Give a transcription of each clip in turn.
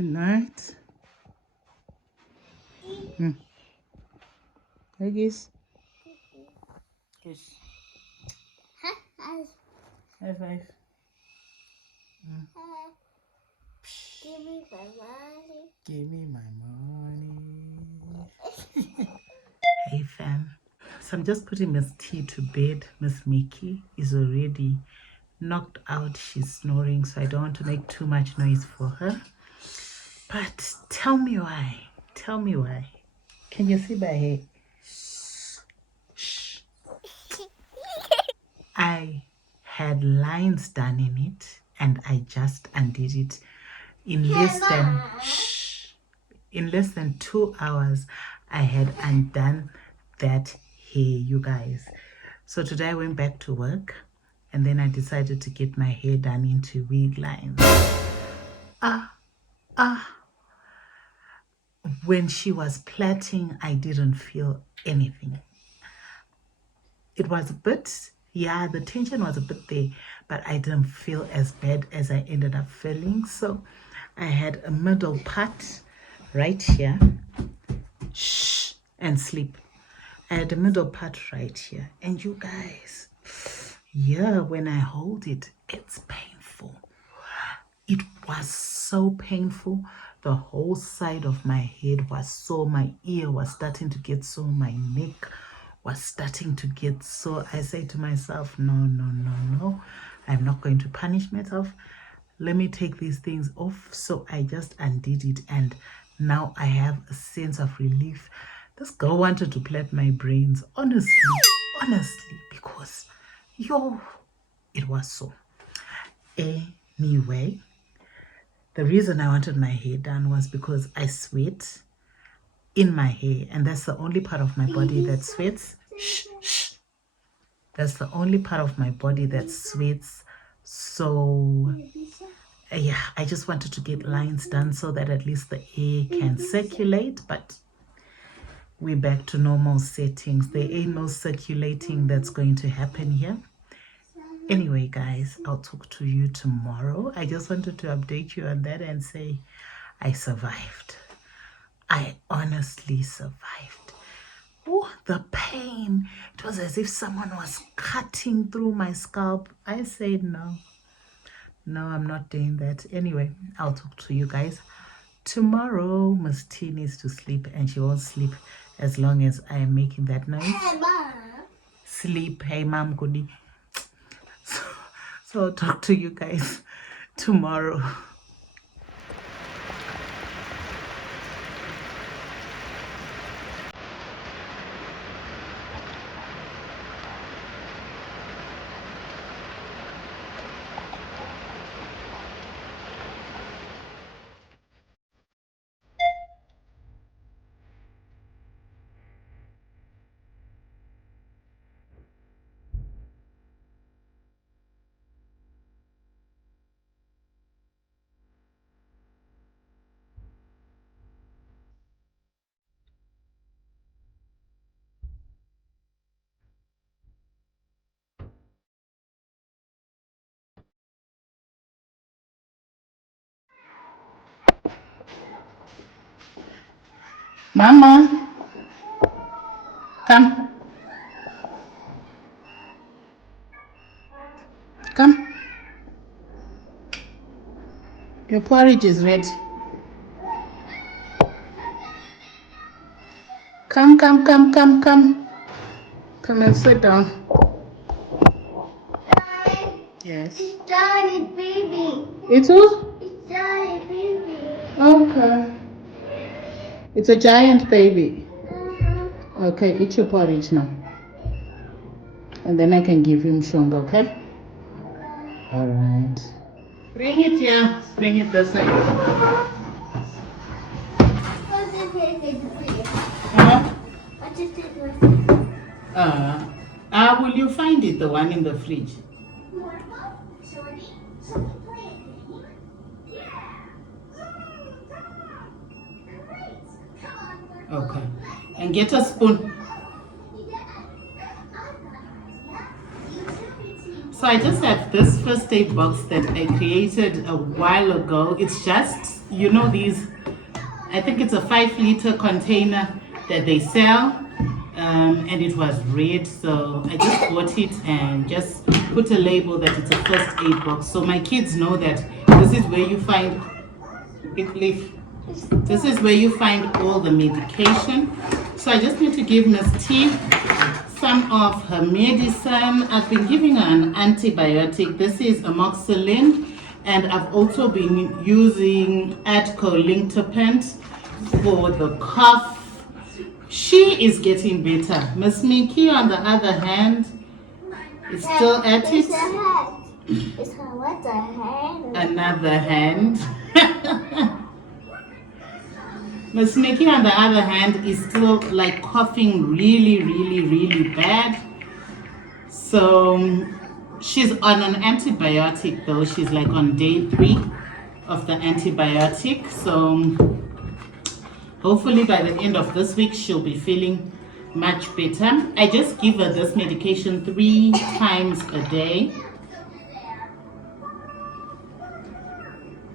night. I guess. Yes. High five. Give me my money. Give me my money. Hey fam. So I'm just putting Miss T to bed. Miss Mickey is already knocked out. She's snoring, so I don't want to make too much noise for her. But tell me why. Tell me why. Can you see my hair? Shh. I had lines done in it and I just undid it in less than 2 hours. I had undone that hair, you guys. So today I went back to work and then I decided to get my hair done into wig lines. When she was plaiting, I didn't feel anything. It was a bit, yeah, the tension was a bit there, but I didn't feel as bad as I ended up feeling. So I had a middle part right here. Shh, and sleep. I had a middle part right here. And you guys, yeah, when I hold it, it's painful. It was so painful. The whole side of my head was sore. My ear was starting to get sore. My neck was starting to get sore. I say to myself, no, no, no, no. I'm not going to punish myself. Let me take these things off. So I just undid it. And now I have a sense of relief. This girl wanted to plait my brains. Honestly, because, it was so. Anyway, the reason I wanted my hair done was because I sweat in my hair, and that's the only part of my body that sweats. Shh, shh. That's the only part of my body that sweats. So, yeah, I just wanted to get lines done so that at least the air can circulate, but we're back to normal settings. There ain't no circulating that's going to happen here. Anyway, guys, I'll talk to you tomorrow. I just wanted to update you on that and say I survived. I honestly survived. Oh, the pain. It was as if someone was cutting through my scalp. I said no. No, I'm not doing that. Anyway, I'll talk to you guys tomorrow. Miss T needs to sleep and she won't sleep as long as I am making that noise. Hey, Mom. Sleep. Hey, Mom, goodie. So I'll talk to you guys tomorrow. Mama, come. Come. Your porridge is ready. Come, come, come, come, come. Come and sit down. Yes. It's giant baby. It's who? It's giant baby. Okay. It's a giant baby. Mm-hmm. Okay, eat your porridge now. And then I can give him shonga, okay? Alright. Bring it here. Bring it this way. What's the baby? Huh? What's the baby? Will you find it, the one in the fridge? Okay. And get a spoon. So I just have this first aid box that I created a while ago. It's just, you know, these, I think it's a 5-liter container that they sell. And it was red, so I just bought it and just put a label that it's a first aid box. So my kids know that this is where you find, this is where you find all the medication. So I just need to give Miss T some of her medicine. I've been giving her an antibiotic. This is amoxicillin, and I've also been using Adco-Linctopent for the cough. She is getting better. Miss Minky, on the other hand, is still at it. It's her what the hand? Another hand. Miss Nikki, on the other hand, is still like coughing really bad. So she's on an antibiotic though. She's like on day 3 of the antibiotic. So hopefully by the end of this week, she'll be feeling much better. I just give her this medication 3 times a day.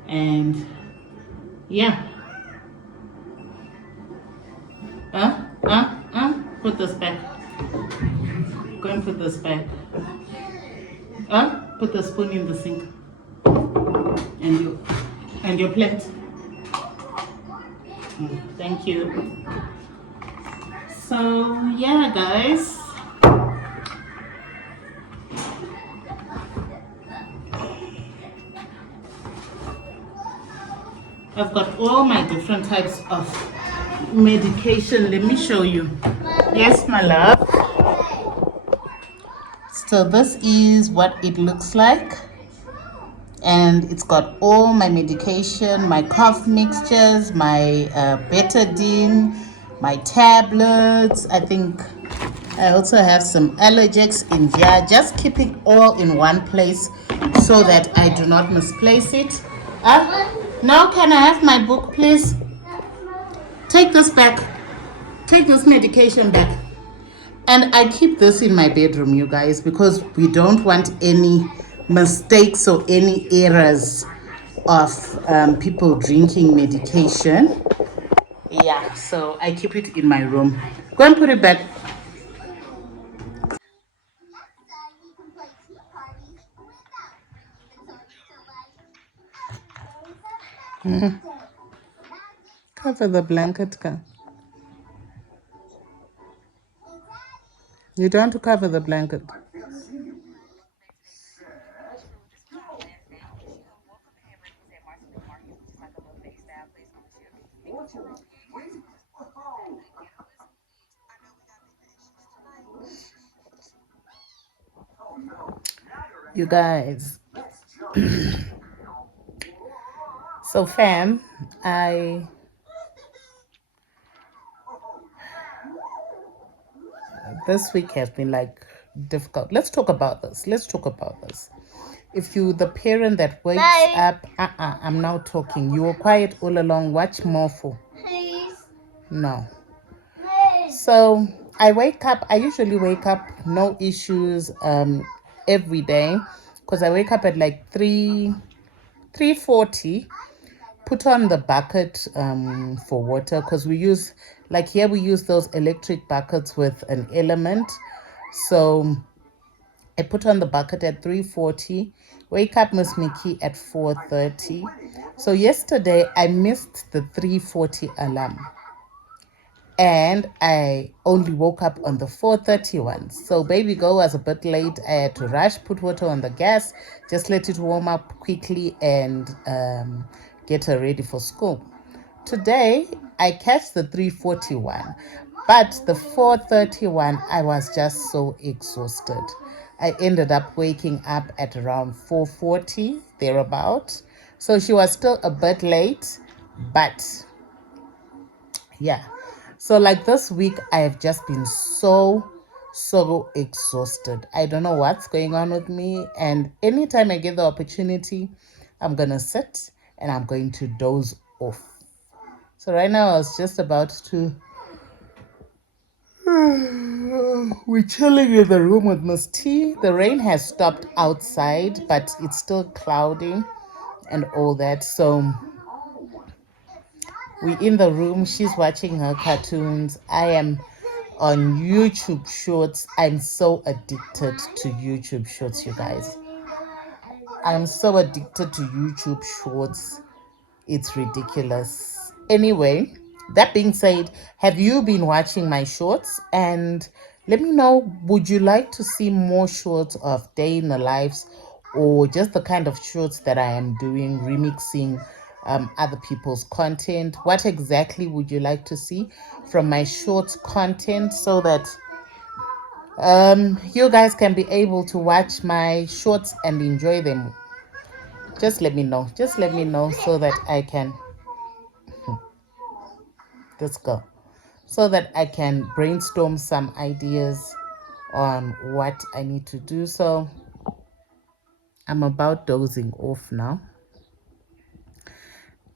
And yeah. Put this back. Go and put this back. Put the spoon in the sink. And your plate. Thank you. So yeah, guys. I've got all my different types of medication. Let me show you. Yes, my love. So this is what it looks like. And it's got all my medication, my cough mixtures, my betadine, my tablets. I think I also have some Allergex in here. Just keep it all in one place so that I do not misplace it. Now can I have my book, please? Take this back. Take this medication back. And I keep this in my bedroom, you guys, because we don't want any mistakes or any errors of people drinking medication. Yeah, so I keep it in my room. Go and put it back. Cover the blanket, girl. You don't want to cover the blanket. You guys. So fam, this week has been like difficult. Let's talk about this. If you the parent that wakes up, I'm now talking. You were quiet all along. Watch more for. Please. No. So I usually wake up, no issues, every day, because I wake up at like 3:40. Put on the bucket for water, because we use, like here we use those electric buckets with an element. So I put on the bucket at 3:40. Wake up Miss Mickey at 4:30. So yesterday I missed the 3:40 alarm. And I only woke up on the 4:31. So baby girl was a bit late. I had to rush, put water on the gas, just let it warm up quickly and get her ready for school. Today, I catch the 3:41, but the 4:31, I was just so exhausted. I ended up waking up at around 4:40, thereabout. So she was still a bit late, but yeah. So like this week, I have just been so exhausted. I don't know what's going on with me. And anytime I get the opportunity, I'm going to sit and I'm going to doze off. So right now I was just about to We're chilling in the room with Miss T. The rain has stopped outside, but it's still cloudy and all that. So we're in the room. She's watching her cartoons. I am on YouTube Shorts. I'm so addicted to YouTube Shorts, you guys. I'm so addicted to YouTube Shorts. It's ridiculous. Anyway, that being said, have you been watching my shorts? And let me know, would you like to see more shorts of day in the lives, or just the kind of shorts that I am doing, remixing other people's content? What exactly would you like to see from my shorts content, so that you guys can be able to watch my shorts and enjoy them? Just let me know. Just let me know so that I can... Let's go. So that I can brainstorm some ideas on what I need to do. So I'm about dozing off now.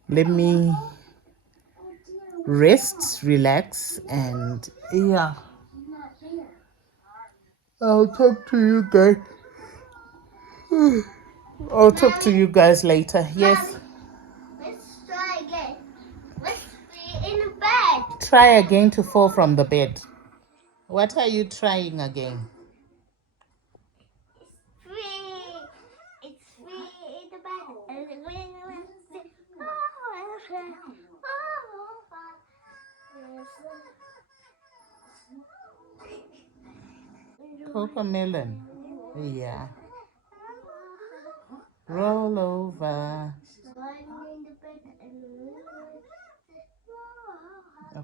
Let me rest, relax, and yeah, I'll talk to you guys. I'll talk to you guys later. Yes. Let's try again. Let's be in the bed. Try again to fall from the bed. What are you trying again? It's free in the bed. And when Cocomelon. Yeah. Roll over.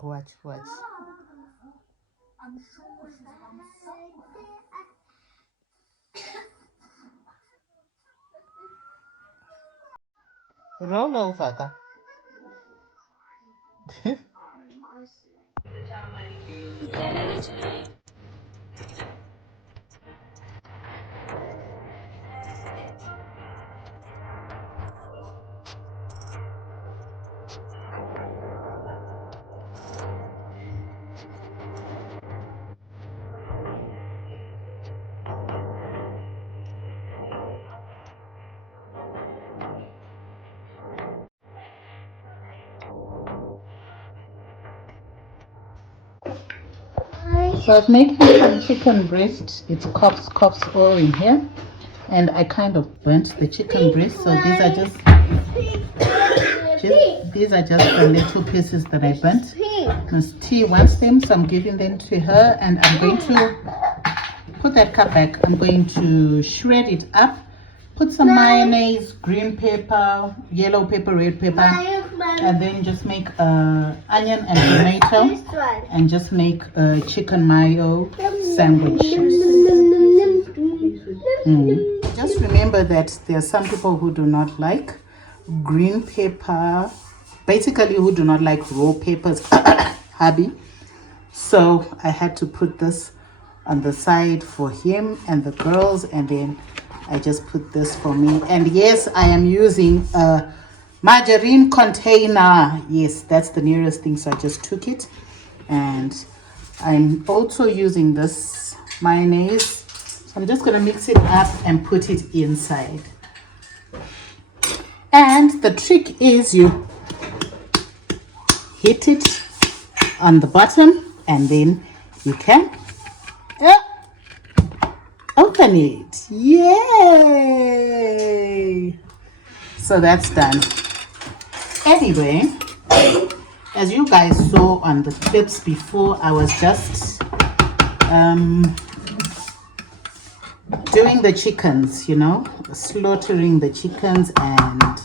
Watch, watch. Roll over. Ka. So I've made some chicken breast. It's cups all in here, and I kind of burnt the chicken breast. So these are just the little pieces that I burnt. Miss T wants them, so I'm giving them to her, and I'm going to put that cup back. I'm going to shred it up, put some mayonnaise, green pepper, yellow pepper, red pepper, and then just make onion and tomato, and just make a chicken mayo sandwich. Just remember that there are some people who do not like green pepper, basically who do not like raw peppers, hubby. So I had to put this on the side for him and the girls, and then I just put this for me. And yes, I am using a margarine container. Yes, that's the nearest thing, so I just took it. And I'm also using this mayonnaise, so I'm just going to mix it up and put it inside. And the trick is you hit it on the bottom, and then you can open it. Yay! So that's done. Anyway, as you guys saw on the clips before, I was just doing the chickens, you know, slaughtering the chickens and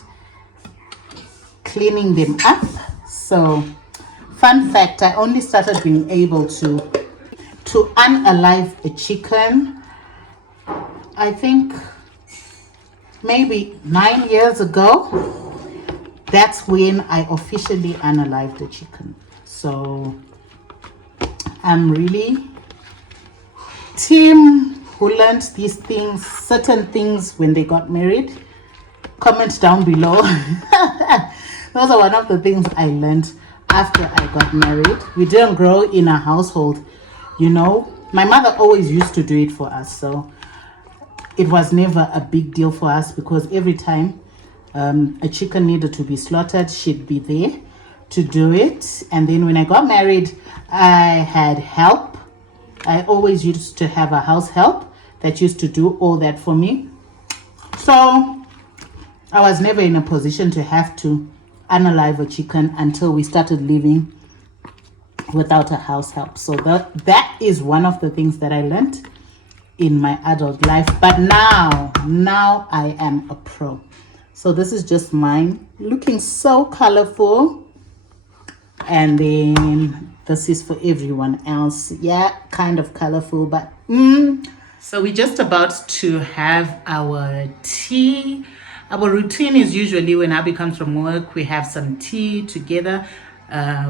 cleaning them up. So fun fact, I only started being able to unalive a chicken, I think maybe 9 years ago. That's when I officially unalived a chicken. So I'm really team who learned these things, certain things, when they got married. Comment down below. Those are one of the things I learned after I got married. We didn't grow in a household, you know, My mother always used to do it for us, so it was never a big deal for us because every time a chicken needed to be slaughtered, she'd be there to do it. And then when I got married, I had help. I always used to have a house help that used to do all that for me. So I was never in a position to have to unalive a chicken until we started living without a house help. So that is one of the things that I learned in my adult life. But now I am a pro. So this is just mine, looking so colorful. And then this is for everyone else. Yeah, kind of colorful, but so we're just about to have our tea. Our routine is usually when Abby comes from work, we have some tea together.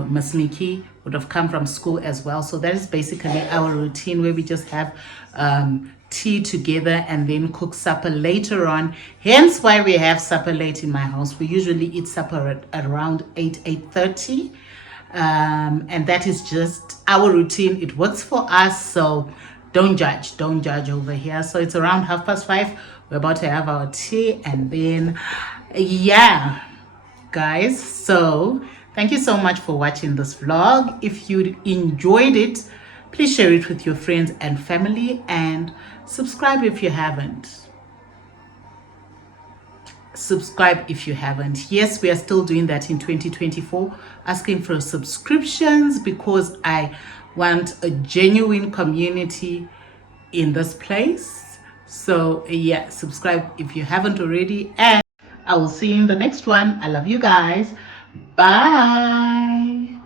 Miss Miki would have come from school as well. So that is basically our routine where we just have tea together and then cook supper later on. Hence why we have supper late in my house. We usually eat supper at around 8:30. And that is just our routine. It works for us, so don't judge over here. So it's around 5:30. We're about to have our tea, and then yeah, guys, so thank you so much for watching this vlog. If you enjoyed it, please share it with your friends and family, and subscribe if you haven't. Yes, we are still doing that in 2024, asking for subscriptions because I want a genuine community in this place. So yeah, subscribe if you haven't already, and I will see you in the next one. I love you guys. Bye.